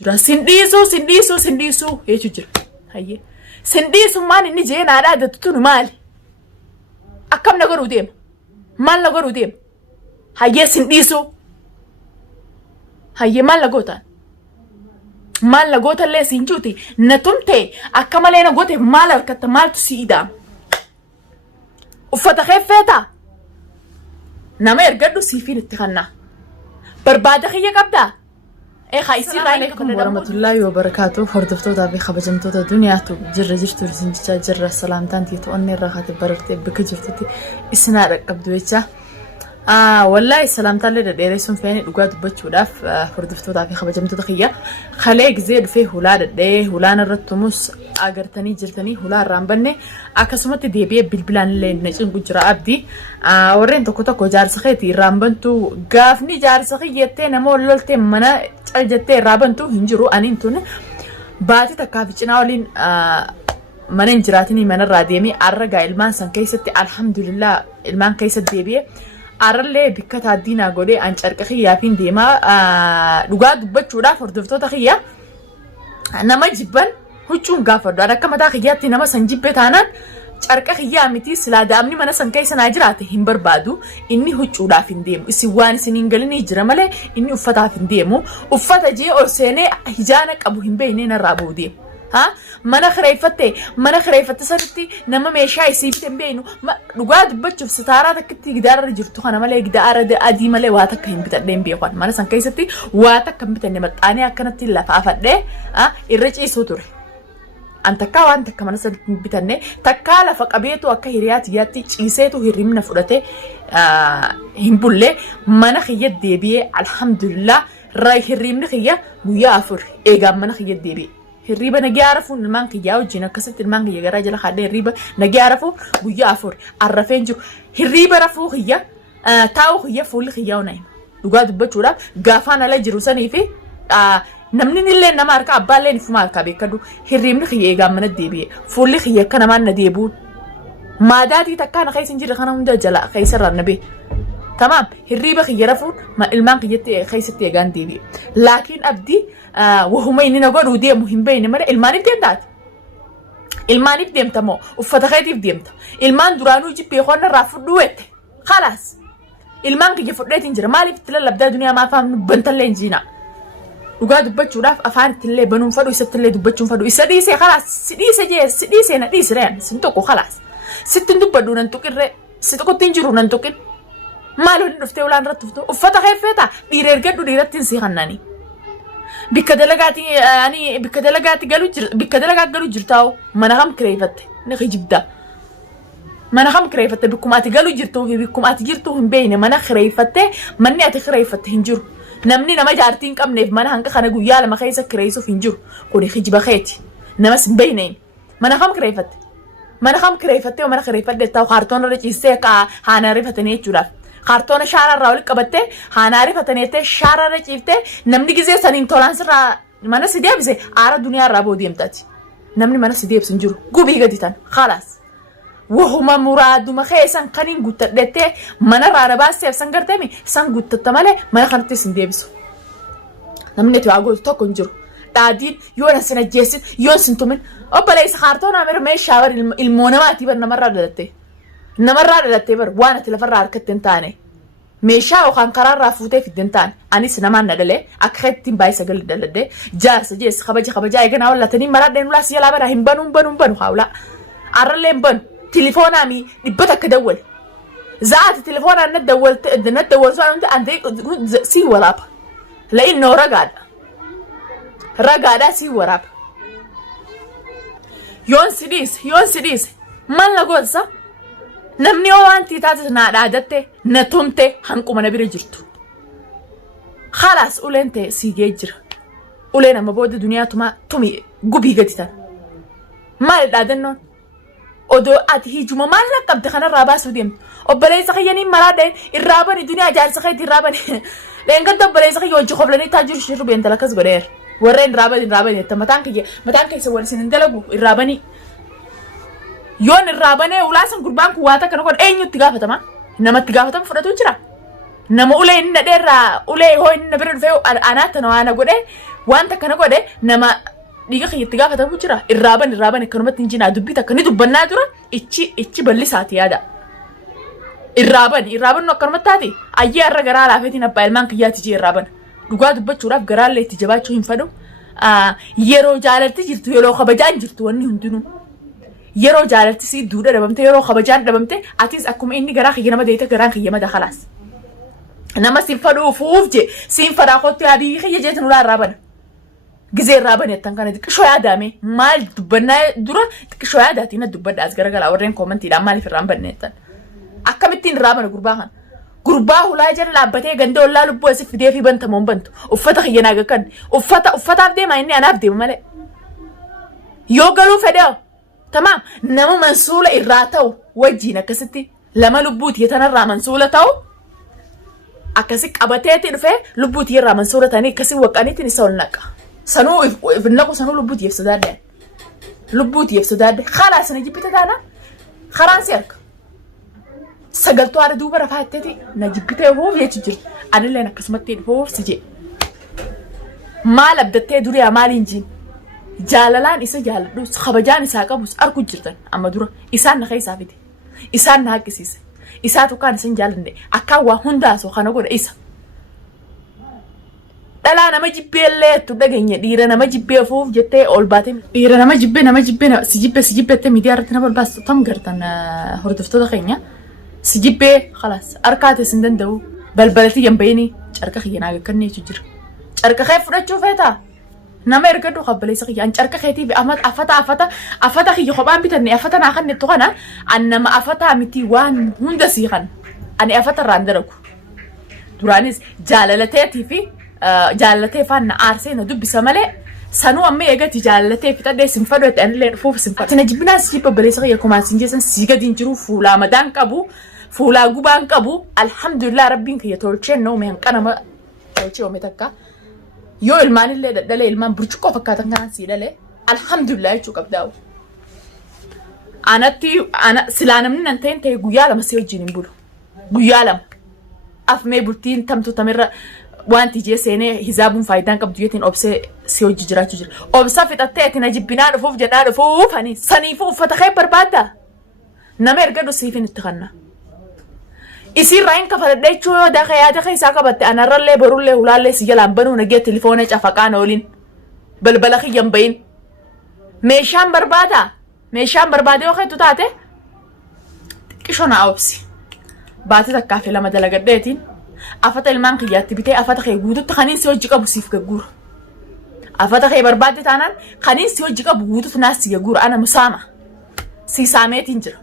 jira sindiisu jechu jira hayye sindiisu maan inni jeenaadhaa dattuun maali akkam na godhuu deema maal na godhuu deema hayye sindiisu hayye maal na gootaan maal na gootallee sinjuuti na tumte akka malee na gooteef maal harkatta maaltu si idaama uffata keeffeeta nama ergadhu siifiin itti kannaa barbaada kiyya qabdaa السلام عليكم ورحمة الله وبركاته. هردفتوتا في خبجمتوتا دنياتو جرجرتو رزنجتا جرة سلامتان تيتو أني راخاتي بررتي بكجرتي إسنارك قبدويتشا والله سلامتان لي ديريسون فيني لقاد بچو داف هردفتوتا في خبجمتوتا خيا خليك زيد فيه هولاد ديه هولان الرتموس أجرتني جرتني هولان رامبني أكسمت ديبيه بالبلان اللي نجم بجرا أبدي ورين تكو جار سخيتي رامبنتو قافني جار سخيتي نمو لولتي منا جتة رابنتو هنجرو أنينتون باتي تكافيشنا ولين من جراتني من الراديمي أرجع المان سان كيستي الحمد لله المان كيست ديبيه أرلي بكتا دينا قولي أنش أركخيا فين ديما لقاد بتشودا فردفتو تخيا نما جبن هجوم غافر دارا كما تخياتي نما سنجيب بتانا أركخيا متي سلادا أمني منا سان كيس ناجرات هم بربادو إني هجودا فين ديم إسوان سنينجلني جرمله إني أفتا فين ديمو أفتا جي أرسيني هجانك أبو هم بيننا رابو ديم ها mana khreefate sarti nama meeshaa isiifte beenu dhugaad bachuuf sitaaraa takkatti gidaara jirtu kana malee gidaara adii malee waa takka hin bitadheen beekan mana san keessatti waa takka hin bitanne maxxaanii akkanatti lafaafadhee irra ciisuu ture an takka waan takka mana san bitanne takka lafa qabeetu akka hiriyaati yaatti ciiseetu hirrimna fudhate hin bulle mana khiyya deebi'ee alhamdulillah raa hirrimni khiyya guyyaa afur eegaan mana khiyya deebi'ee الريبة نجي أعرفه المانك ياو جينا كسرت المانك يا جراج لخدي الريبة نجي أعرفه ويا أفور عرفين جو الريبة رفوه هي تاو هي فول خياو نايم لقاد بتشورا قافان على جروساني في نمنين اللي نمارك أبالين في مارك بيكدو الريم خيا جامنا ديبي فول خيا كنا ما نديبون ما دادي تكان خيس نجي خنا من دجلا خيسر النبي تمام الريبة خيا رفون ما المانك يتي خيست يجان ديبي لكن أبدي وهم إننا قالوا دي مهم بين مرة الماني بديم دات الماني بديم تمو وفتخيتي بديم تا المان درانو يجي بيخونا رافض دوت خلاص المان كي يفرقت إنجرا مالي في تلا لبدا دنيا ما فهم بنتلين جينا وقعد بتشو راف أفان تلي بنون فدو يستلي دبتشون فدو يسديسي خلاص سديسي نديس رين سنتوكو خلاص ستن دبدو ننتوكل ستوكو تنجرو ننتوكل مالو نفتي ولا نرتفتو وفتخيت فيتا ديرجدو ديرتين سي خناني بكدلقاتي يعني بكدلقات قالوا جرتاو ما نغم كريفت نخي جبدا ما نغم كريفت بكم اتقالوا جرتو في بكم اتجرتو هم بين ما نخريفت مني اتخريفت هنجر نمني نما جارتين كم نيف ما نهنك خنا قويا لما خيسا كريسو في هنجر قولي خي جبا خيتي نمس بينين ما نغم كريفت وما نخريفت دتاو خارتون رجيسي كا هانا ريفتني جراف خارتون شارع راولي قبته هاناري فتنيته شارع رجيفته نمني جزء سنين تولانس را مانا سيدي بزي عارة دنيا رابو ديم تاتي نمني مانا سيدي بسنجرو قوبي قديتان خلاص وهما مراد ما خيسان قنين قوت دته مانا رارباس سيف سنگرتمي سان قوت تمالي مانا خانتي سندي بسو نمني تواغو توكنجرو دادين يونا سنة جيسين يون سنتومن وبلايس خارتون عمر مي شاور المونماتي بر نمرة دلتي بر وانا تلفر ركتن تاني ميشا وخان قرار رافوتي في الدنتان اني سنمان ندله اكخت تيم باي سغل دلده جار سجيس خبجا يغنا ولا تني مراد دين ولا سيلا بر هم بنو حاولا ارلم بن تليفون امي دبتك دول زعت تليفون ان ندول سو انت عندي سي وراب لانه رغادا سي وراب يون سيديس من لغوزا namni waan tiitaas na dhaadatte na tumte hanquma na bira jirtu خلاص ulente sigee jira ulena mabooda duniyaa tumi gubii gaditan maal dhaadannoon odoo ati hijuma maal la qabde kana raabaasu deem obboleessa khayyanii maraadeen irraabani duniyaa jaarsa khayti irraabani leengadda obboleessa khayyo wajji qoblanii taajir shiru beenta lakas godheer warreen raabani mataan kaysa walsin dalagu irraabani yoon irraabane ulaasan gurbaan ku waata kana kon eenyutti gaafatama namatti gaafatama fudhatu jira nama ulee inni dheeraa ulee hoo inni bira dhufee anaata na waana godhe wanta kana godhe nama dhiiga kiyyatti gaafatamu jira irraaban akkanumatti hin jinaa dubbii takka ni dubbannaa dura ichi bal'isaati yaada irraaban no akkanumatti taati ayyee irra garaa laafeetiin abbaa ilmaan kiyyaati jee irraaban dhugaa dubbachuudhaaf garaallee itti jabaachuu hin fedhu yeroo jaalalti jirtu yeroo kabajaan jirtu wanni hundinuu yeroo jaalalti si duudha dhabamte yeroo kabajaan dhabamte atis akkuma inni garaa kiyya nama deete garaan kiyya mada khalaas nama siin fadhuufuuf je siin fadhaa kottu yaadii kiyya jeetin ulaa irraaban gizee irraaban yattan kana xiqqishoo yaadame maal dubbannaa dura xiqqishoo yaadaatiin dubbadda as garagalaa warreen koomantiidhaan maaliif irraan banne yattan akkamittiin irraaban gurbaa kana gurbaa hulaa jala dhaabbatee ganda ollaa lubbuu asif fidee fi bantamoon bantu uffata kiyya naaga kan uffataaf deema inni anaaf deema malee yoo galuu fedhee tamam nama mansuula irraa ta'u wajjiin akkasitti lama lubbuuti yetanarraa mansuula ta'u akkasi qabateetti dhufee lubbuuti irraa mansuula ta'anii akkasi waqaniitiin isa ol naqa sanuu naqu sanuu lubbuutiif sodaadde lubbuutiif sodaadde karaa sana jibbita taana karaan si arka sagaltuu haadha duuba rafaa jetteeti na jibbitee huuf jechuu jirti anilleen akkasumatti dhufuuf si jee maal abdattee duriyaa maaliin jiin jaalalaan isa jaaladhu kabajaan isaa qabus arku jirtan amma dura isaan na keessaa fide isaan na haqqisiise isaatu kaan isin jaalanne akka waa hundaasoo kana godha isa dhalaa nama jibbeellee tu dhageenya dhiira nama jibbee fuuf jettee ol baate dhiira nama jibbee si jibbeettee miidiyaa irratti nama baastu tam gartan hordoftoota keenya si jibbee khalaas arkaate sin danda'u balbalati yambayni carqa kiyya naaga kanneechu jira carqa kee fudhachuu feetaa nama ergadhu qabbaleessa kiyya an carqa keetiif afata kiyya kophaan bitanne afata naa kanne tuqana an nama afata miti waan hunda sii kan ani afata irraan dalagu duraanis jaalalateetii fi jaalatee faana aarsee na dubbisa malee sanuu amma eegati jaalatee fitadhee sin fadhate anillee dhufuuf sin fadhate na jibbinaa si jibba baleessa kiyya kumaan sin jeesan sii gadiin jiru fuulaa madaan qabu fuulaa gubaan qabu alhamdulillah rabbiin kiyya tolcheen noo meen qanama tolchee oome takka yoo ilmaanillee dadhalee ilmaan burcuqqoo fakkaatan kanaan sii dhalee alhamdulillah jechuu qabdaawu ana silaa namni nan ta'in ta'e guyyaa lama si wajjin hin bulu guyyaa lama afmee bultiin tamtu tamirra wanti jee seenee hizaabuun faayidaan qabdu jeetiin obsee si hojii jiraachuu jira obsa fixattee ati na jibbinaa dhufuuf jedhaa dhufuuf ani saniifuu uffata kee barbaadda nama ergadhu siifin itti kanna isiin raayin kafaladha jechuu yoo yaada keessaa qabatte anarrallee borullee hulaallee si jalaan banuu nagee tilifoona cafaqaan ooliin balbala kiyyan bayin meeshaan barbaade yoo keetu taate xiqqishoo na obsi baate takkaa fi lama dalagadheetiin afata ilmaan kiyyaatti bitee afata kee guututti kaniin si hojii qabu siif gagguura afata kee barbaadde taanaan kaniin si hojii qabu guututti naas si gagguura ana musaama si saameetiin jira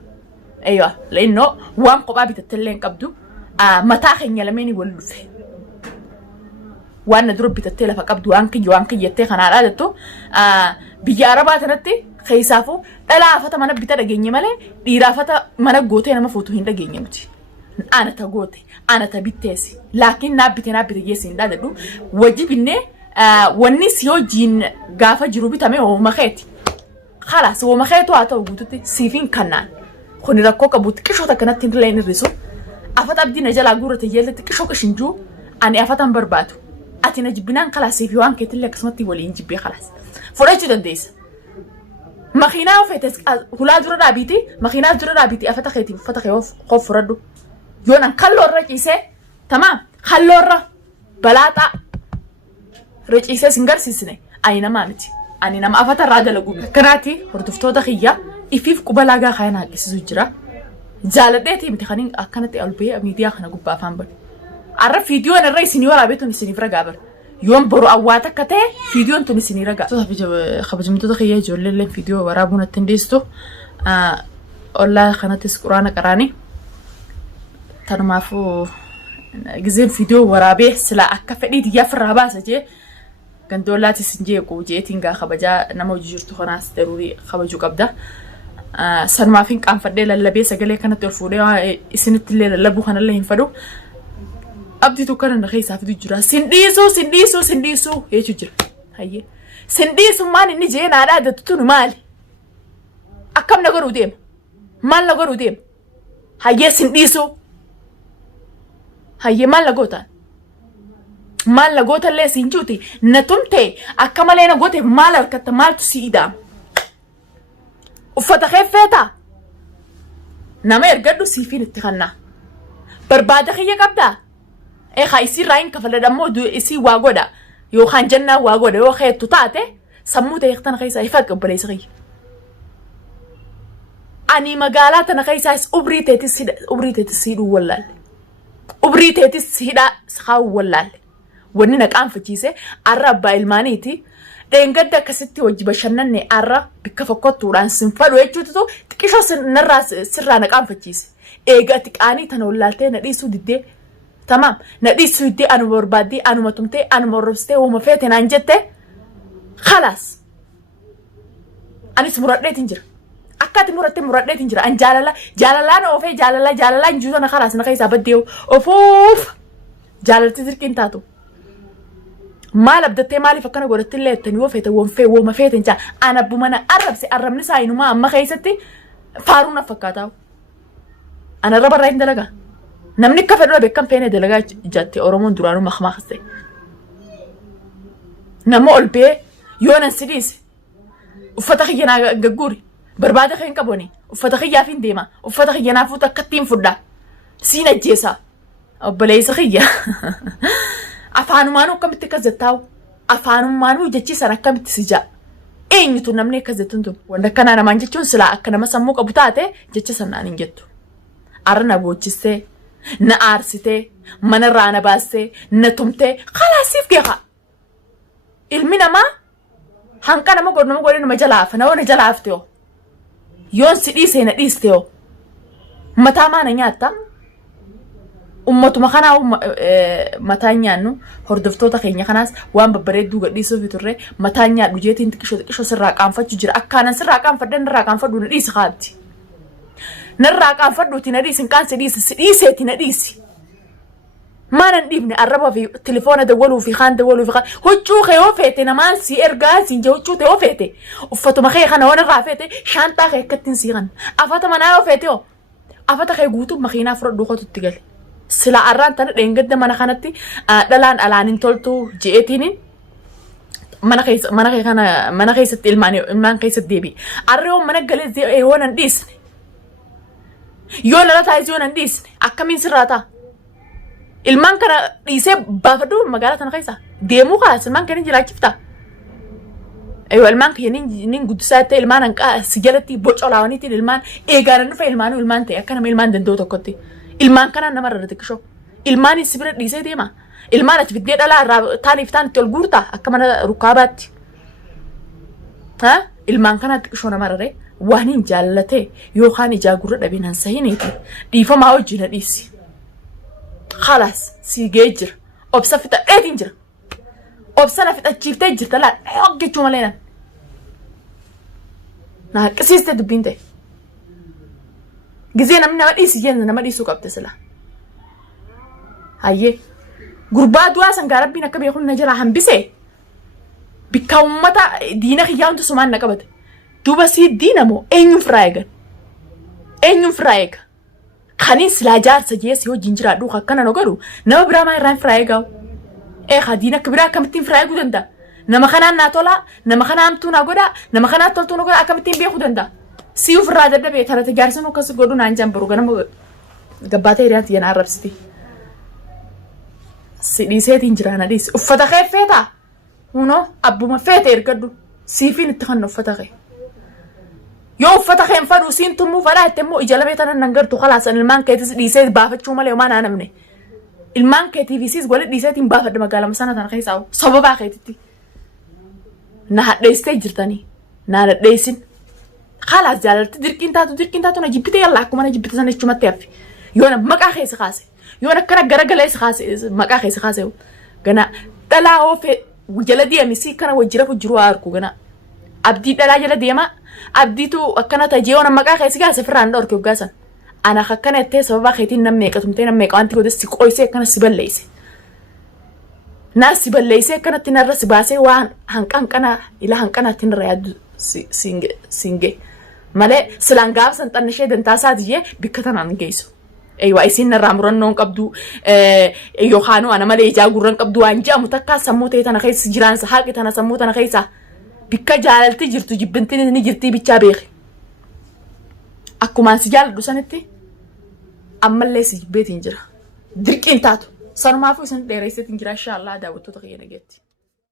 ايوه لانه وان قبابي تتلين قبدو متى خنيا لميني ولفه وانا دروب بتتلا فقبدو وانكي يتي خنا عادتو بيجاربات نتي خيسافو الا فتا من بيتا دغني مالي ديرا فتا من غوتي انا مفوتو هين دغني متي انا تغوتي انا تبيتسي لكن نابتي يسين دادو وجبني وني سيو جين غافا جروبي تامي او مخيتي خلاص هو مخيتو اتو غوتتي سيفين كنان خوني راكو كبوت كيشو تكنت تنلين الرسو افات ابدي نجلا غورة يلت كيشو كشنجو اني افاتن برباتو اتي نجبنان خلاص في وان كتل كسمتي ولي نجيبي خلاص فرجو دنديس مخينا وفتس هلا درا رابيتي مخينا درا رابيتي افات خيتي فتخي خوف ردو يونان خلو رقيسه تمام خلو ر بلاطا رقيسه سنجر سيسني اينا مامتي اني نما افات راده لغو كراتي هردفتو دخيا ifiif qubalagaa khayna haqisiisu jira jaaladheetii miti kaniin akkanatti albee miidiyaa kana gubbaa afaan badu arra fiidiyoon irra isinii waraabeetuun isiniif ragaa bar yoon boru awwaata akka ta'e fiidiyoon tun isinii ragaa kabajamtoota kiyyaa ijoolleelleen fiidiyoo waraabuun itti hindeessu ollaa kanattis quraana qaraanii tanumaafuu gizeen fiidiyoo waraabee silaa akka fedhii diyyaa firraa baasa jee gandoollaatis hin jeequ jeetiin gaa kabajaa nama hojii jirtu kanaas daruurii kabajuu qabda sanumaafin qaanfadhee lallabee sagalee kanatti ol fuudhee isinitti illee lallabuu kanallee hin fadhu abdii tokko kana keessaa fidu jira sindiisuu jechuu jira hayyee sindiisummaan inni jee naadhaa adattuun maali akkam na godhuu deema maal na godhuu deema hayyee sindiisuu hayyee maal na gootaan maal lagoota illee siin juuti na tumte akka malee na goote maal harkatta maaltu si ida'ama uffata keeffeeta nama ergadhu siifiin itti kannaa barbaada kiyya qabdaa eegaa isii raayin kafaladhammoo isii waa godha yookaan jannaa waa godha yoo keettu taate sammuu ta'e tana keessaa ifa qabaleessa kiyya ani magaalaa tana keessaas ubrii teetis hidhuu wallaalle ubrii teetis hidhaa saawuu wallaalle wanni na qaanfachiise arra abbaa ilmaaniiti dheengadda akkasitti wajji bashannanne arra bikka fokkottuudhaan sinfadhu jechuutu xiqqishoo sirraa na qaanfachiise eega xiqqaanii tana wallaaltee na dhiisuu diddee tamaam na dhiisuu diddee anuma barbaaddee anuma tumtee anuma roobsitee uuma feete naan jette khalaas anis muradheetiin jira akkati muradheetiin jira an jaalalaan oofee jaalalaan juuta na khalaas na keessaa baddee ofuuf jaalalti dirqiin taatu maal abdattee maaliif akkana godhattillee ettanii yoo feete wooma feete jaa an abbumana arrabni isaa inumaa amma keessatti faaruu na fakkaataa an arraba irraa hin dalagaa namni akka fedhu beekan feene dalagaa jaatte oromoon duraanuu makmaakse nama ol bee yoo nan sidiise uffata kiyyanaa gagguuri barbaada keen qabone uffata kiyyaaf hin deema uffata kiyyanaa fuuta akkattiin fudhaa siin ajjeesaa obboleessa kiyya afaanumaan akkamitti akkas jettaawu afaanumaan jechiisan akkamitti si jaa eenyutu namni akkas jettuun tun wanta akkanaa namaan jechuun silaa akka nama sammuu qabu taate jecha sannaan hin jettu arra na boochistee na aarsitee manarraa na baastee na tumtee khalaasiif geeqa ilmi namaa hanqa nama godhe nama jalaafa na jalaaftee oo yoon si dhiisee na dhiistee oo mataa maana nyaatta ummatuma kanaa mataa nyaannu hordoftoota keenya kanaas waan babbareedduu gadhiisuuf turre mataa nyaadhu jeetiin xiqqishoo sirraa qaanfachuu jira akkaanan sirraa qaanfadde narraa qaanfadhu na dhiisi qaabdi narraa qaanfadhuuti na dhiisi hinqaan si dhiiseeti na dhiisi maanan dhiifne arraba fi telefoona dawwaluu fi kaan huccuu kee yoo feete namaan si ergaa siin je huccuu ta'e yoo feete uffatuma kee kana waan irraa feete shaantaa kee akkattiin sii kan afata manaa yoo feete oo afata kee guutuu makiinaa fudhadhuu qotutti gale sila arraan tana dheengadda mana kanatti dhalaan alaanin toltuu je'eetiin mana keessatti ilmaan keessatti deebi arra yoo mana galee yoo nan dhiisne yoo lala taa'is yoo nan dhiisne akkamiin sirraa ta'a ilmaan kana dhiisee baafadhu magaalaa tana keessa deemuu kaas ilmaan kana jiraachifta ilmaan kana nin guddisaa ta'e ilmaan hanqaa si jalatti boca olaawaniitiin ilmaan eegaan dhufa ilmaan ta'e akka nama ilmaan danda'u tokkotti ilmaan kana nama irra xiqqishoo ilmaan si bira dhiisee deema ilmaan ati fiddee dhalaa irraa taaniif taanitti ol guurta akka mana rukaabaatti ilmaan kana xiqqishoo nama irra waan hin jaallatee yookaan ijaa gurra dhabinaan sahineeti dhiifamaa wajjin na dhiisi خلاص سيجي جر أبصر في تأدين جر أبصر في تأجيب تجر تلا حق جوا ملينا نه كسيست دبينته جزينا من نمر إيش جينا نمر إيش سوق بتسلا هاي غربا دوا سنجارب بينا كبي يكون نجرا هم بسه بكم متى دينا خيان تسمان نكبت تو بس هي دينا مو أين فرايق خانين سلاجار سجيس يو جنجرا دوخا كنا نقولو نما برا ما يران فرايقاو خادينا كبرا كمتين فرايقو دندا نما خنا ناتولا نما خنا امتونا قودا نما خنا تولتونا قودا كمتين بيخو دندا سيو فرادة دبي ترى تجارسونو كسو قولو نانجام بروغانا مو قباتي ريات ين عرب ستي سيدي سيتين جرانا ديس افتا خيف فيتا ونو ابو ما فيتا يرقدو سيفين اتخنو افتا خيف يوم فتحين فرو سين تمو فراه تمو إجلبيتنا ننقرتو خلاص أن المان كيتس ديسيت بافت شو مالي وما أنا مني المان كيتي في سيس قولت ديسيت بافت مقالة مسانا تنخيس أو صبابا خيتتي نهار ديستي جرتاني نهار ديسين خلاص جالت دركين تاتو نجيبتي يلا أكو ما نجيبتي سنة شو ما تيافي يونا مكا خيس خاسي يونا كنا غرقليس خاسي مكا خيس خاسي غنا تلا هو في وجلدي أمسي كنا وجرف وجروا أركو غنا abdii dhalaa jala deema abdiitu akkana tajee ona maqaa keessi gaasa firaan dhorke ugaasan ana akkana ittee sababa keetiin nam meeqatumtee nam meeqa wanti godhe si qoysee akkana si balleeyse naa si balleeyse akkanatti narra si baasee waan hanqana ila hanqanaatti narra yaaddu singe malee silaan gaafsan xannishee dantaasaa dijee bikka tanaan geessu Eeywa isin narraa murannoon qabdu yookaan ana malee ijaa gurran qabdu waan jedhamu takka sammuu ta'e tana keessa jiraansa haqi tana sammuu tana keessa bikka jaalalti jirtu jibbintiin ni jirtii bichaa beeki. Akkumaan si jaaladhu sanitti ammallee si jibbeetiin jira. Dirqiin taatu sanumaafuu isin dheeresseetiin jira inshaAllah daawwattoota keenya nageetti.